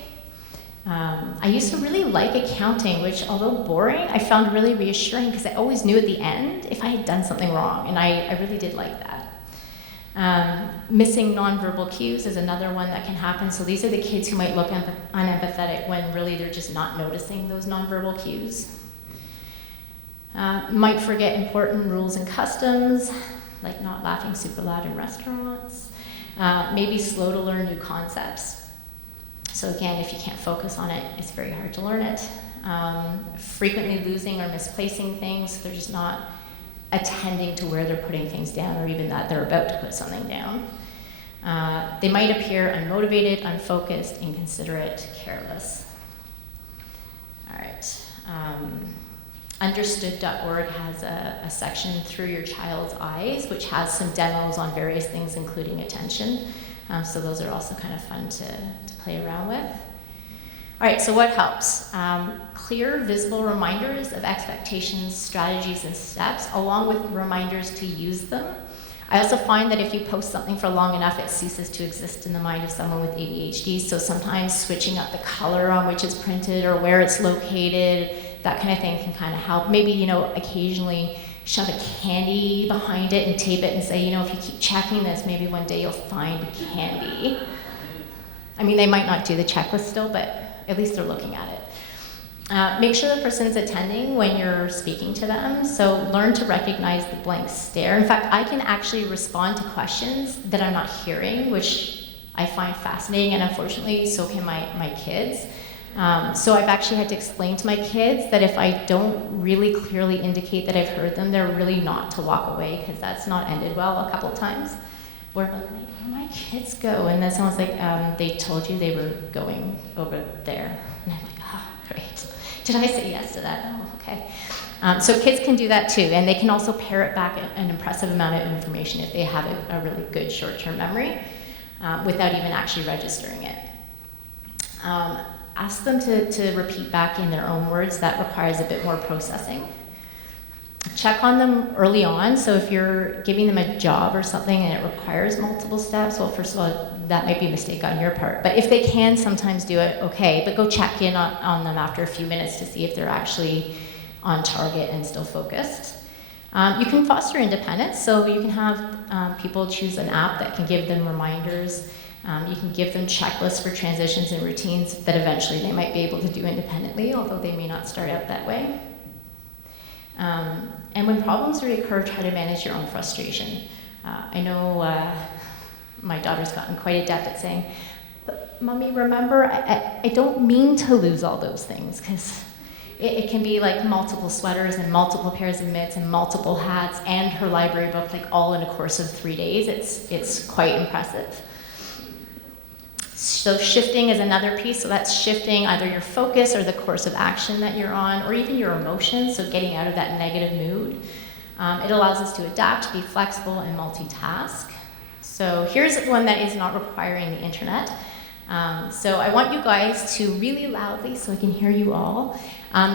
I used to really like accounting, which although boring, I found really reassuring because I always knew at the end if I had done something wrong, and I really did like that. Missing nonverbal cues is another one that can happen. So these are the kids who might look unempathetic when really they're just not noticing those nonverbal cues. Might forget important rules and customs, like not laughing super loud in restaurants. Maybe slow to learn new concepts. So again, if you can't focus on it, it's very hard to learn it. Frequently losing or misplacing things, they're just not attending to where they're putting things down, or even that they're about to put something down. They might appear unmotivated, unfocused, inconsiderate, careless. All right. Understood.org has a section through your child's eyes, which has some demos on various things, including attention. So those are also kind of fun to play around with. All right, so what helps? Clear, visible reminders of expectations, strategies, and steps, along with reminders to use them. I also find that if you post something for long enough, it ceases to exist in the mind of someone with ADHD. So sometimes switching up the color on which it's printed or where it's located, that kind of thing can kind of help. Maybe, occasionally shove a candy behind it and tape it and say, if you keep checking this, maybe one day you'll find candy. I mean, they might not do the checklist still, but at least they're looking at it. Make sure the person's attending when you're speaking to them. So learn to recognize the blank stare. In fact, I can actually respond to questions that I'm not hearing, which I find fascinating, and unfortunately, so can my kids. So I've actually had to explain to my kids that if I don't really clearly indicate that I've heard them, they're really not to walk away, because that's not ended well a couple of times. Where like, where did my kids go? And then someone's like, they told you they were going over there. And I'm like, oh, great. Did I say yes to that? Oh, okay. So kids can do that too, and they can also parrot back an impressive amount of information if they have a really good short-term memory without even actually registering it. Ask them to repeat back in their own words. That requires a bit more processing. Check on them early on. So if you're giving them a job or something and it requires multiple steps, well, first of all, that might be a mistake on your part. But if they can sometimes do it, okay. But go check in on them after a few minutes to see if they're actually on target and still focused. You can foster independence, so you can have people choose an app that can give them reminders. You can give them checklists for transitions and routines that eventually they might be able to do independently, although they may not start out that way. And when problems reoccur, try to manage your own frustration. I know my daughter's gotten quite adept at saying, "But Mommy, remember, I don't mean to lose all those things," because it can be like multiple sweaters and multiple pairs of mitts and multiple hats and her library book, like all in a course of 3 days. It's quite impressive. So shifting is another piece. So that's shifting either your focus or the course of action that you're on, or even your emotions, so getting out of that negative mood. It allows us to adapt, be flexible, and multitask. So here's one that is not requiring the internet. So I want you guys to really loudly, so I can hear you all,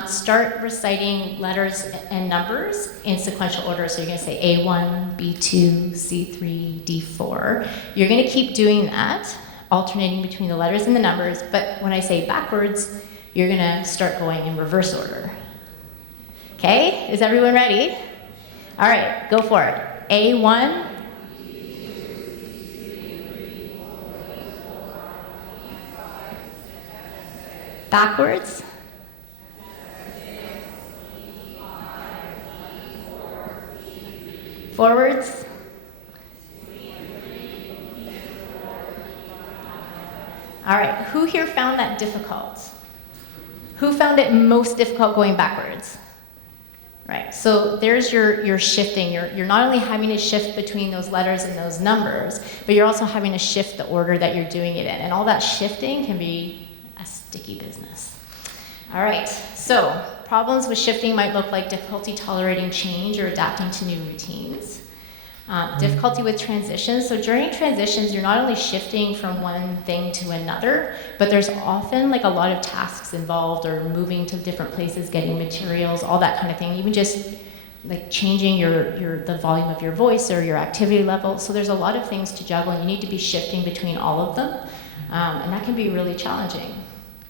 start reciting letters and numbers in sequential order. So you're going to say A1, B2, C3, D4. You're going to keep doing that, alternating between the letters and the numbers, but when I say backwards, you're going to start going in reverse order. Okay? Is everyone ready? All right, go for it. A1. Backwards. Forwards. All right, who here found that difficult? Who found it most difficult going backwards? Right, so there's your shifting. You're not only having to shift between those letters and those numbers, but you're also having to shift the order that you're doing it in. And all that shifting can be a sticky business. All right, so problems with shifting might look like difficulty tolerating change or adapting to new routines. Difficulty with transitions. So during transitions, you're not only shifting from one thing to another, but there's often like a lot of tasks involved, or moving to different places, getting materials, all that kind of thing. Even just like changing the volume of your voice or your activity level. So there's a lot of things to juggle, and you need to be shifting between all of them, and that can be really challenging.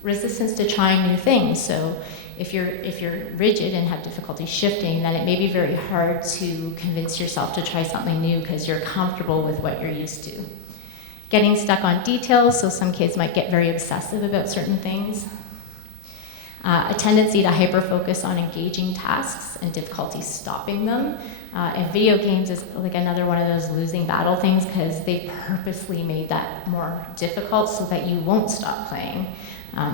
Resistance to trying new things. So if you're rigid and have difficulty shifting, then it may be very hard to convince yourself to try something new because you're comfortable with what you're used to. Getting stuck on details, so some kids might get very obsessive about certain things. A tendency to hyper-focus on engaging tasks and difficulty stopping them. And video games is like another one of those losing battle things, because they purposely made that more difficult so that you won't stop playing.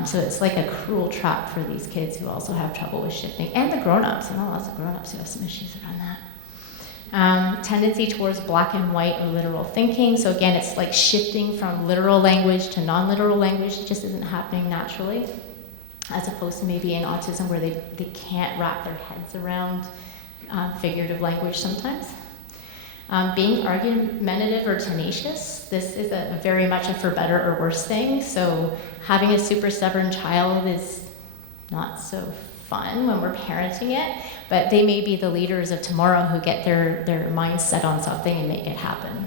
So it's like a cruel trap for these kids who also have trouble with shifting, and the grown-ups. I know lots of grown-ups who have some issues around that. Tendency towards black and white or literal thinking. So again, it's like shifting from literal language to non-literal language. It just isn't happening naturally, as opposed to maybe in autism where they can't wrap their heads around figurative language sometimes. Being argumentative or tenacious, this is a very much a for better or worse thing. So having a super stubborn child is not so fun when we're parenting it, but they may be the leaders of tomorrow who get their minds set on something and make it happen.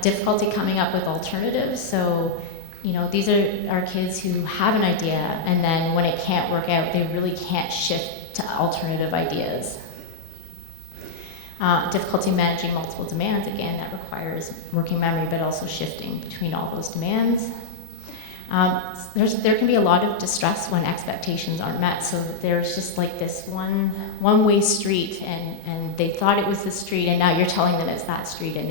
Difficulty coming up with alternatives. So, these are kids who have an idea, and then when it can't work out, they really can't shift to alternative ideas. Difficulty managing multiple demands. Again, that requires working memory, but also shifting between all those demands. There can be a lot of distress when expectations aren't met. So there's just like this one-way street, and they thought it was the street, and now you're telling them it's that street, and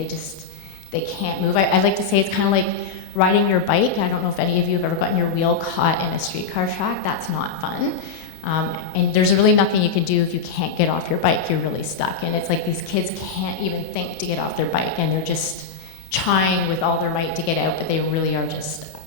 they can't move. I like to say it's kind of like riding your bike. I don't know if any of you have ever gotten your wheel caught in a streetcar track. That's not fun. And there's really nothing you can do if you can't get off your bike. You're really stuck. And it's like these kids can't even think to get off their bike, and they're just trying with all their might to get out, but they really are just stuck.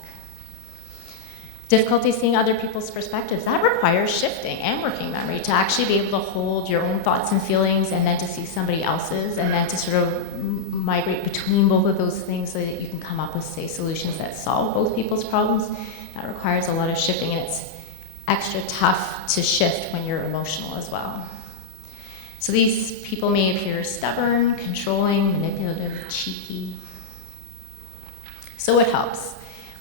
Difficulty seeing other people's perspectives. That requires shifting and working memory to actually be able to hold your own thoughts and feelings, and then to see somebody else's, and then to sort of migrate between both of those things so that you can come up with, say, solutions that solve both people's problems. That requires a lot of shifting, and it's extra tough to shift when you're emotional as well. So these people may appear stubborn, controlling, manipulative, cheeky. So it helps.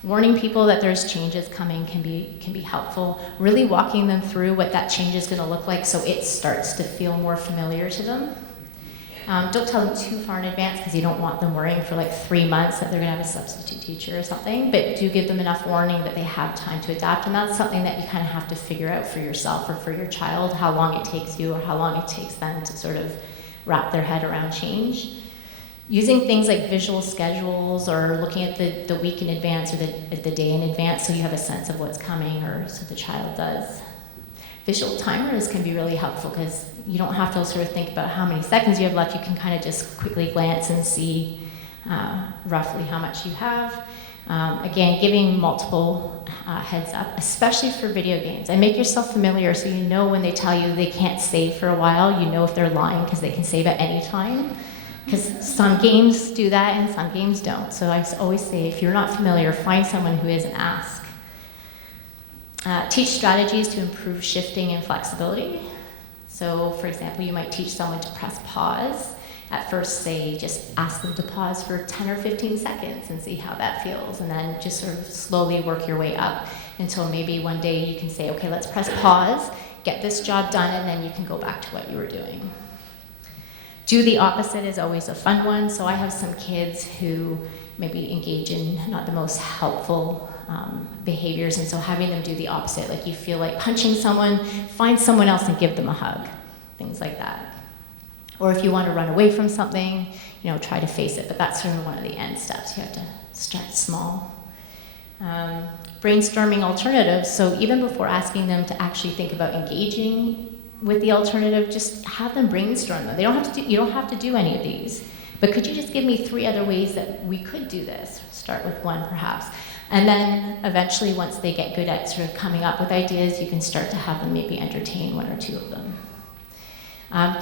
Warning people that there's changes coming can be helpful. Really walking them through what that change is going to look like so it starts to feel more familiar to them. Don't tell them too far in advance because you don't want them worrying for like 3 months that they're going to have a substitute teacher or something, but do give them enough warning that they have time to adapt, and that's something that you kind of have to figure out for yourself or for your child, how long it takes you or how long it takes them to sort of wrap their head around change. Using things like visual schedules or looking at the week in advance or the day in advance so you have a sense of what's coming, or so the child does. Visual timers can be really helpful because you don't have to sort of think about how many seconds you have left. You can kind of just quickly glance and see roughly how much you have. Again, giving multiple heads up, especially for video games. And make yourself familiar so you know when they tell you they can't save for a while, you know if they're lying because they can save at any time. Because some games do that and some games don't. So I always say, if you're not familiar, find someone who is and ask. Teach strategies to improve shifting and flexibility. So, for example, you might teach someone to press pause. At first, say, just ask them to pause for 10 or 15 seconds and see how that feels. And then just sort of slowly work your way up until maybe one day you can say, okay, let's press pause, get this job done, and then you can go back to what you were doing. Do the opposite is always a fun one. So I have some kids who maybe engage in not the most helpful behaviors, and so having them do the opposite, like you feel like punching someone, find someone else and give them a hug, things like that. Or if you want to run away from something, try to face it, but that's sort of one of the end steps. You have to start small. Brainstorming alternatives, so even before asking them to actually think about engaging with the alternative, just have them brainstorm them. You don't have to do any of these, but could you just give me 3 other ways that we could do this? Start with 1 perhaps. And then eventually, once they get good at sort of coming up with ideas, you can start to have them maybe entertain 1 or 2 of them.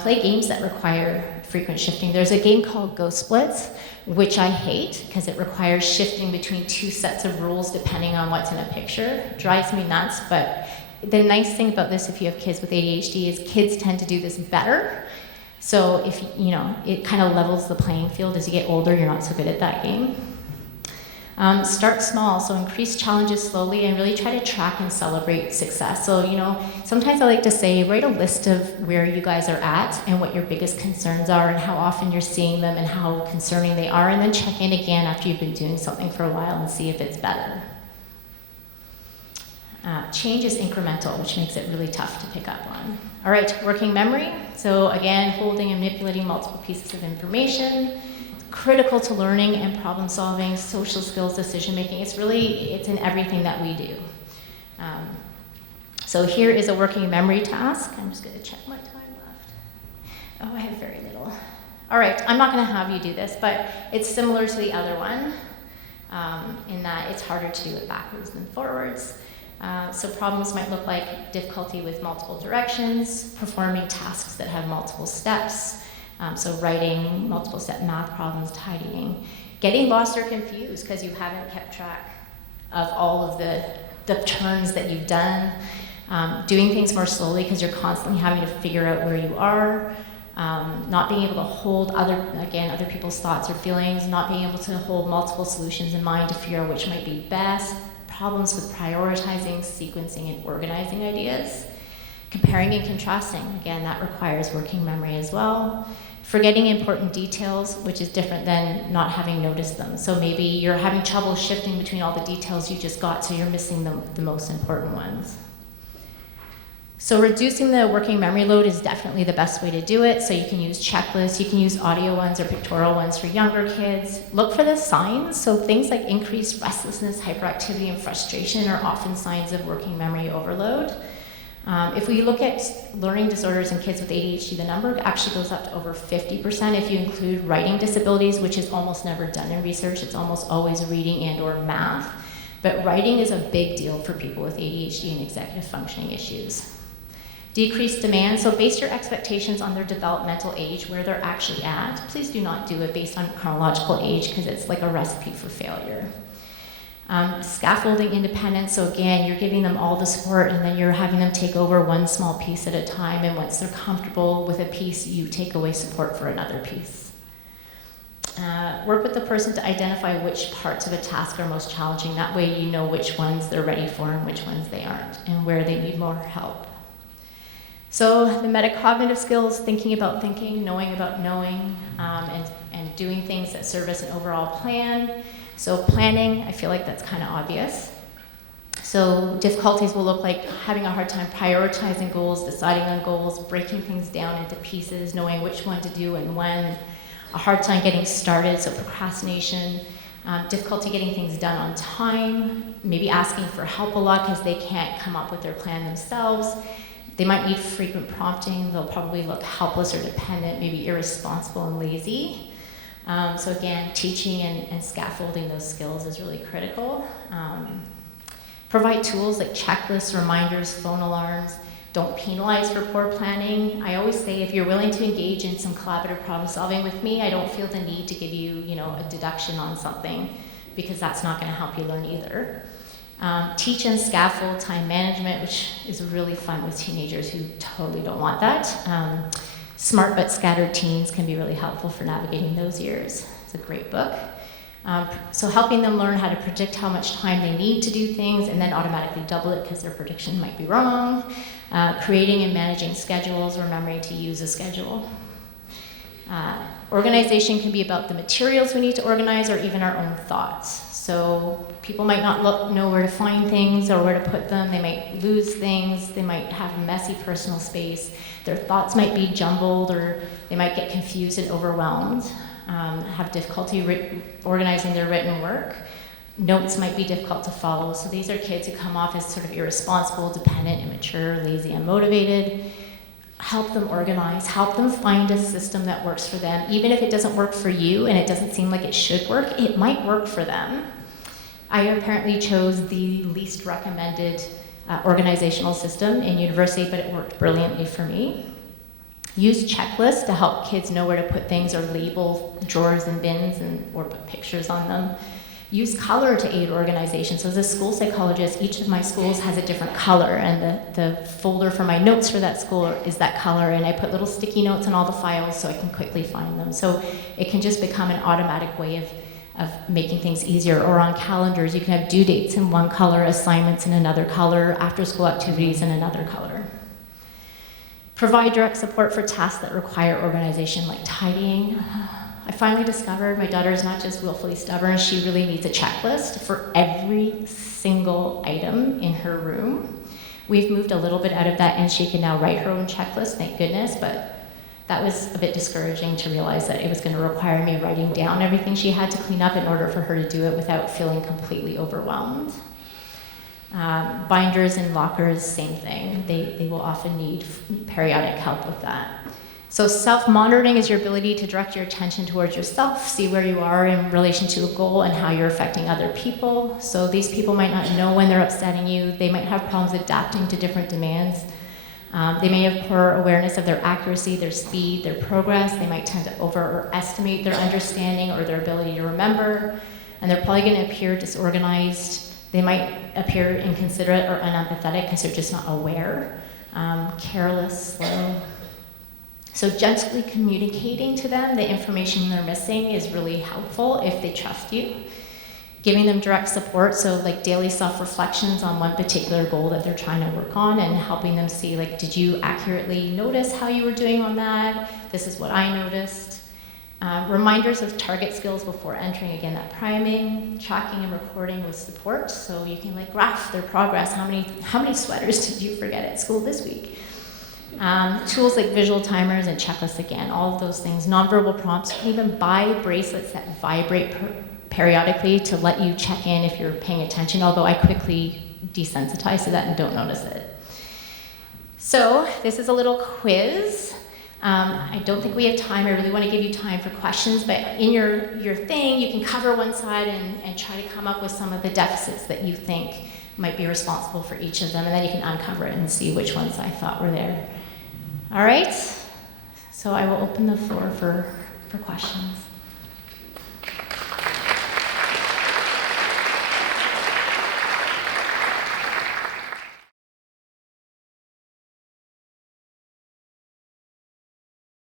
Play games that require frequent shifting. There's a game called Go Splits, which I hate because it requires shifting between 2 sets of rules depending on what's in a picture. Drives me nuts, but the nice thing about this, if you have kids with ADHD, is kids tend to do this better. So if it kind of levels the playing field. As you get older, you're not so good at that game. Start small, so increase challenges slowly and really try to track and celebrate success. So, sometimes I like to say, write a list of where you guys are at and what your biggest concerns are and how often you're seeing them and how concerning they are, and then check in again after you've been doing something for a while and see if it's better. Change is incremental, which makes it really tough to pick up on. All right, working memory. So again, holding and manipulating multiple pieces of information. Critical to learning and problem solving, social skills, decision making. It's in everything that we do. So here is a working memory task. I'm just going to check my time left. Oh, I have very little. All right, I'm not going to have you do this, but it's similar to the other one in that it's harder to do it backwards than forwards. So problems might look like difficulty with multiple directions, performing tasks that have multiple steps, so writing multiple step math problems, tidying, getting lost or confused because you haven't kept track of all of the turns that you've done, doing things more slowly because you're constantly having to figure out where you are, not being able to hold other people's thoughts or feelings, not being able to hold multiple solutions in mind to figure out which might be best, problems with prioritizing, sequencing, and organizing ideas. Comparing and contrasting, again, that requires working memory as well. Forgetting important details, which is different than not having noticed them. So maybe you're having trouble shifting between all the details you just got, so you're missing the most important ones. So reducing the working memory load is definitely the best way to do it. So you can use checklists, you can use audio ones or pictorial ones for younger kids. Look for the signs. So things like increased restlessness, hyperactivity, and frustration are often signs of working memory overload. If we look at learning disorders in kids with ADHD, the number actually goes up to over 50% if you include writing disabilities, which is almost never done in research. It's almost always reading and or math. But writing is a big deal for people with ADHD and executive functioning issues. Decreased demand, so base your expectations on their developmental age, where they're actually at. Please do not do it based on chronological age because it's like a recipe for failure. Scaffolding independence, so again, you're giving them all the support and then you're having them take over one small piece at a time, and once they're comfortable with a piece, you take away support for another piece. Work with the person to identify which parts of a task are most challenging. That way you know which ones they're ready for and which ones they aren't, and where they need more help. So the metacognitive skills, thinking about thinking, knowing about knowing, and doing things that serve as an overall plan. So planning, I feel like that's kind of obvious. So difficulties will look like having a hard time prioritizing goals, deciding on goals, breaking things down into pieces, knowing which one to do and when, a hard time getting started, so procrastination, difficulty getting things done on time, maybe asking for help a lot because they can't come up with their plan themselves. They might need frequent prompting. They'll probably look helpless or dependent, maybe irresponsible and lazy. So again, teaching and scaffolding those skills is really critical. Provide tools like checklists, reminders, phone alarms. Don't penalize for poor planning. I always say if you're willing to engage in some collaborative problem solving with me, I don't feel the need to give you, a deduction on something, because that's not going to help you learn either. Teach and scaffold time management, which is really fun with teenagers who totally don't want that. Smart but Scattered Teens can be really helpful for navigating those years. It's a great book. So helping them learn how to predict how much time they need to do things and then automatically double it because their prediction might be wrong. Creating and managing schedules, remembering to use a schedule. Organization can be about the materials we need to organize or even our own thoughts. So people might not know where to find things or where to put them. They might lose things. They might have a messy personal space. Their thoughts might be jumbled, or they might get confused and overwhelmed. Have difficulty organizing their written work. Notes might be difficult to follow. So these are kids who come off as sort of irresponsible, dependent, immature, lazy, unmotivated. Help them organize. Help them find a system that works for them. Even if it doesn't work for you and it doesn't seem like it should work, it might work for them. I apparently chose the least recommended organizational system in university, but it worked brilliantly for me. Use checklists to help kids know where to put things or label drawers and bins or put pictures on them. Use color to aid organization. So as a school psychologist, each of my schools has a different color, and the folder for my notes for that school is that color, and I put little sticky notes on all the files so I can quickly find them. So it can just become an automatic way of making things easier. Or on calendars, you can have due dates in one color, assignments in another color, after-school activities in another color. Provide direct support for tasks that require organization, like tidying. I finally discovered my daughter is not just willfully stubborn, she really needs a checklist for every single item in her room. We've moved a little bit out of that, and she can now write her own checklist, thank goodness, but that was a bit discouraging to realize that it was going to require me writing down everything she had to clean up in order for her to do it without feeling completely overwhelmed. Binders and lockers, same thing. They will often need periodic help with that. So self-monitoring is your ability to direct your attention towards yourself, see where you are in relation to a goal and how you're affecting other people. So these people might not know when they're upsetting you. They might have problems adapting to different demands. They may have poor awareness of their accuracy, their speed, their progress. They might tend to overestimate their understanding or their ability to remember. And they're probably going to appear disorganized. They might appear inconsiderate or unempathetic because they're just not aware, careless, slow. So gently communicating to them the information they're missing is really helpful if they trust you. Giving them direct support, so like daily self-reflections on one particular goal that they're trying to work on, and helping them see, like, did you accurately notice how you were doing on that? This is what I noticed. Reminders of target skills before entering, again, that priming, tracking and recording with support, so you can like graph their progress. How many sweaters did you forget at school this week? Tools like visual timers and checklists, again, all of those things. Nonverbal prompts. You can even buy bracelets that vibrate periodically to let you check in if you're paying attention, although I quickly desensitize to that and don't notice it. So this is a little quiz. I don't think we have time. I really want to give you time for questions, but in your thing, you can cover one side and try to come up with some of the deficits that you think might be responsible for each of them, and then you can uncover it and see which ones I thought were there. All right, so I will open the floor for questions.